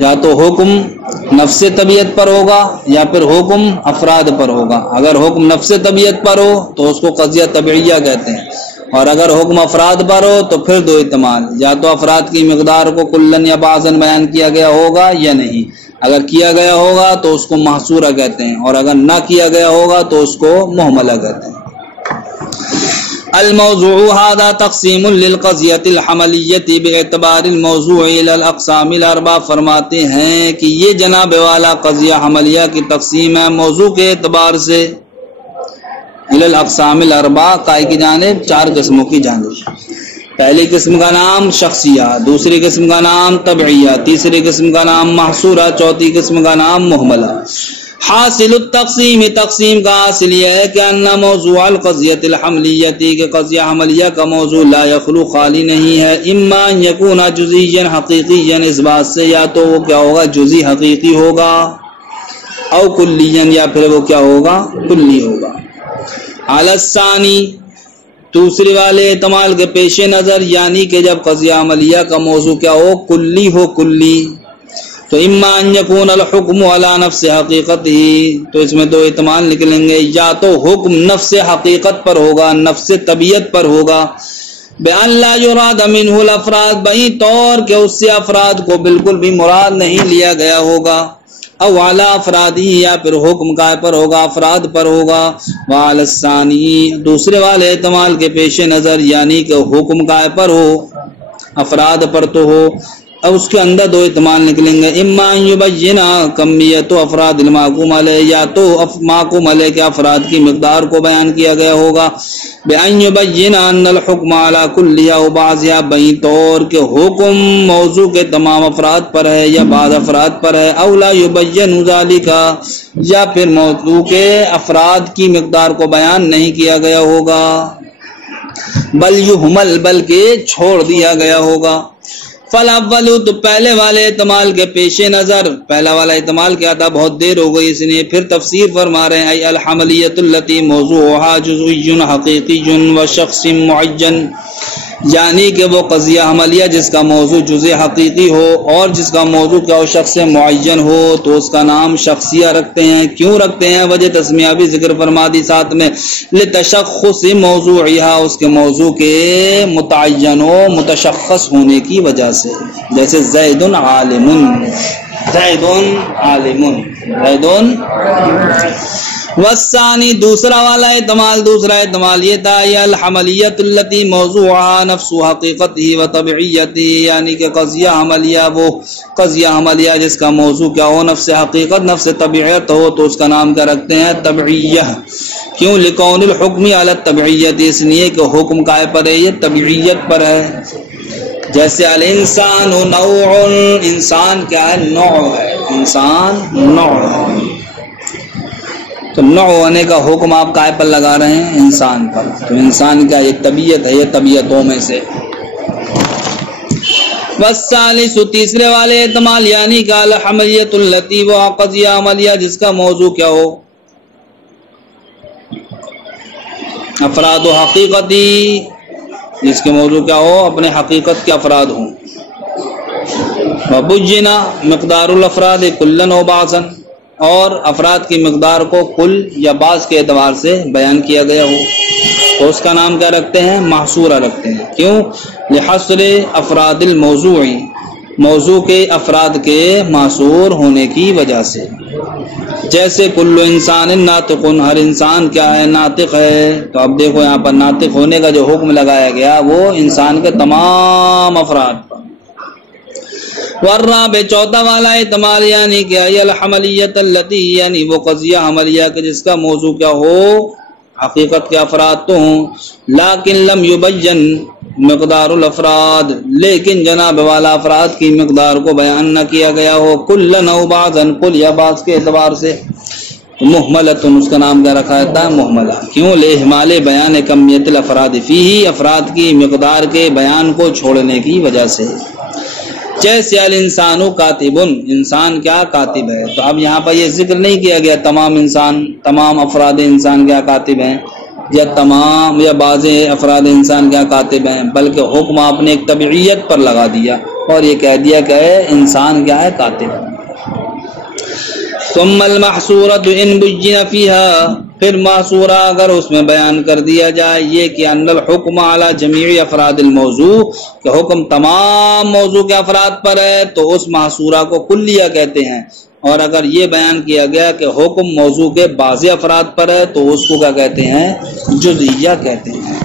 یا تو حکم نفس طبیعت پر ہوگا یا پھر حکم افراد پر ہوگا. اگر حکم نفس طبیعت پر ہو تو اس کو قضیہ طبعیہ کہتے ہیں، اور اگر حکم افراد پر ہو تو پھر دو احتمال، یا تو افراد کی مقدار کو کلن یا بعضاً بیان کیا گیا ہوگا یا نہیں. اگر کیا گیا ہوگا تو اس کو محصورہ کہتے ہیں، اور اگر نہ کیا گیا ہوگا تو اس کو محملہ کہتے ہیں. الموضوع هذا تقسیم للقضیۃ الحملیۃ باعتبار الموضوع الى الاقسام الاربع. فرماتے ہیں کہ یہ جناب والا قضیہ حملیہ کی تقسیم ہے موضوع کے اعتبار سے الى الاقسام الاربع، قائل کی جانب 4 قسموں کی جانب. پہلی قسم کا نام شخصیہ، دوسری قسم کا نام طبعیہ، تیسری قسم کا نام محصورہ، چوتھی قسم کا نام محملہ. حاصل التقسیم، تقسیم کا حاصل یہ ہے کہ ان موضوع القضیۃ الحملیۃ کہ قضیہ حملیہ کا موضوع لا یخلو خالی نہیں ہے، اما ان یکون جزئیا حقیقیا، اس بات سے یا تو وہ کیا ہوگا جزئی حقیقی ہوگا، او کلیا یا پھر وہ کیا ہوگا کلی ہوگا. علی الثانی، دوسری والے احتمال کے پیش نظر، یعنی کہ جب قضیہ عملیہ کا موضوع کیا ہو کلی ہو، کلی تو اما ان یکون الحکم علی نفس حقیقتہ، تو اس میں دو احتمال نکلیں گے، یا تو حکم نفس حقیقت پر ہوگا، نفس طبیعت پر ہوگا، بأن لا یراد منہ الافراد، بہی طور کہ اس سے افراد کو بالکل بھی مراد نہیں لیا گیا ہوگا، او علی افرادی یا پھر حکم کا پر ہوگا افراد پر ہوگا. وعلی الثانی، دوسرے والے احتمال کے پیش نظر، یعنی کہ حکم کا پر ہو افراد پر تو ہو. اب اس کے اندر دو احتمال نکلیں گے، اما ان یبین کمیت افراد المحکوم علیہ، یا تو محکوم علیہ کے افراد کی مقدار کو بیان کیا گیا ہوگا، بأن یبین ان الحکم علی کلیہ و بعضها، بہی طور کہ حکم موضوع کے تمام افراد پر ہے یا بعض افراد پر ہے، او لا یبین ذالک، یا پھر موضوع کے افراد کی مقدار کو بیان نہیں کیا گیا ہوگا، بل یحمل، بلکہ چھوڑ دیا گیا ہوگا. فالاول، تو پہلے والے احتمال کے پیش نظر، پہلا والا احتمال کیا تھا بہت دیر ہو گئی اس نے، پھر تفسیر فرما رہے ہیں، ای الحملیۃ التی موضوعها جزئی حقیقی و شخص معین، یعنی کہ وہ قضیہ حملیہ جس کا موضوع جزء حقیقی ہو اور جس کا موضوع کیا ہو شخص معین ہو، تو اس کا نام شخصیہ رکھتے ہیں. کیوں رکھتے ہیں؟ وجہ تسمیہ بھی ذکر فرما دی ساتھ میں، لتشخص موضوعها، اس کے موضوع کے متعین و متشخص ہونے کی وجہ سے، جیسے زید عالم، زید عالم، زید. والثانی، دوسرا والا احتمال، دوسرا احتمال یہ تھا، یہ الحملیۃ التی موضوعها نفس حقیقتہ و طبعیتہ، یعنی کہ قضیہ حملیہ، وہ قضیہ حملیہ جس کا موضوع کیا ہو نفس حقیقت نفس طبعیت ہو، تو اس کا نام کیا رکھتے ہیں طبعیہ. کیوں؟ لکون الحکم علی الطبعیت، اس لیے کہ حکم کا پر ہے یہ طبعیت پر ہے. جیسے الانسان نوع، انسان کیا ہے نوع ہے، انسان نوع ہے، تو نوع ہونے کا حکم آپ کائے پر لگا رہے ہیں انسان پر، تو انسان کا ایک طبیعت ہے، یہ طبیعتوں میں سے. والثالث، تیسرے والے احتمال، یعنی کہ الحملیۃ التی، وہ قضیہ عملیہ جس کا موضوع کیا ہو افراد و حقیقتی، جس کے موضوع کیا ہو اپنے حقیقت کے افراد ہوں. وبجنا مقدار الافراد کلن و بعضا، اور افراد کی مقدار کو کل یا بعض کے اعتبار سے بیان کیا گیا ہو، تو اس کا نام کیا رکھتے ہیں محصورہ رکھتے ہیں. کیوں؟ لحصر افراد الموضوع، موضوع کے افراد کے محصور ہونے کی وجہ سے. جیسے کل انسان ناطق، ہر انسان کیا ہے ناطق ہے، تو اب دیکھو یہاں پر ناطق ہونے کا جو حکم لگایا گیا وہ انسان کے تمام افراد پر. والرابع، چوتھا والا احتمال، یعنی کہ الحملیۃ التی، یعنی وہ قضیہ حملیہ کے جس کا موضوع کیا ہو حقیقت کے افراد تو ہوں، لیکن لم یبین مقدار الافراد، لیکن جناب والا افراد کی مقدار کو بیان نہ کیا گیا ہو، کلن او بعضا، کل یا بعض کے اعتبار سے، محملۃ، اس کا نام کیا رکھا جاتا ہے محملہ. کیوں؟ لاہمال بیان کمیت الافراد فیہ، افراد کی مقدار کے بیان کو چھوڑنے کی وجہ سے. جیسے الانسان کاتب، انسان کیا کاتب ہے، تو اب یہاں پر یہ ذکر نہیں کیا گیا تمام انسان، تمام افراد انسان کیا کاتب ہیں، یا تمام یا بعض افراد انسان کیا کاتب ہیں، بلکہ حکم آپ نے ایک طبعیت پر لگا دیا، اور یہ کہہ دیا کہ انسان کیا ہے؟ قاتل۔ ثم المحصورۃ ان بین فیہا، پھر محصورہ اگر اس میں بیان کر دیا جائے یہ کہ ان الحکم علی جمیع افراد الموضوع، کہ حکم تمام موضوع کے افراد پر ہے، تو اس محصورہ کو کلیہ کہتے ہیں۔ اور اگر یہ بیان کیا گیا کہ حکم موضوع کے بعض افراد پر ہے تو اس کو کیا کہتے ہیں؟ جزئیہ کہتے ہیں۔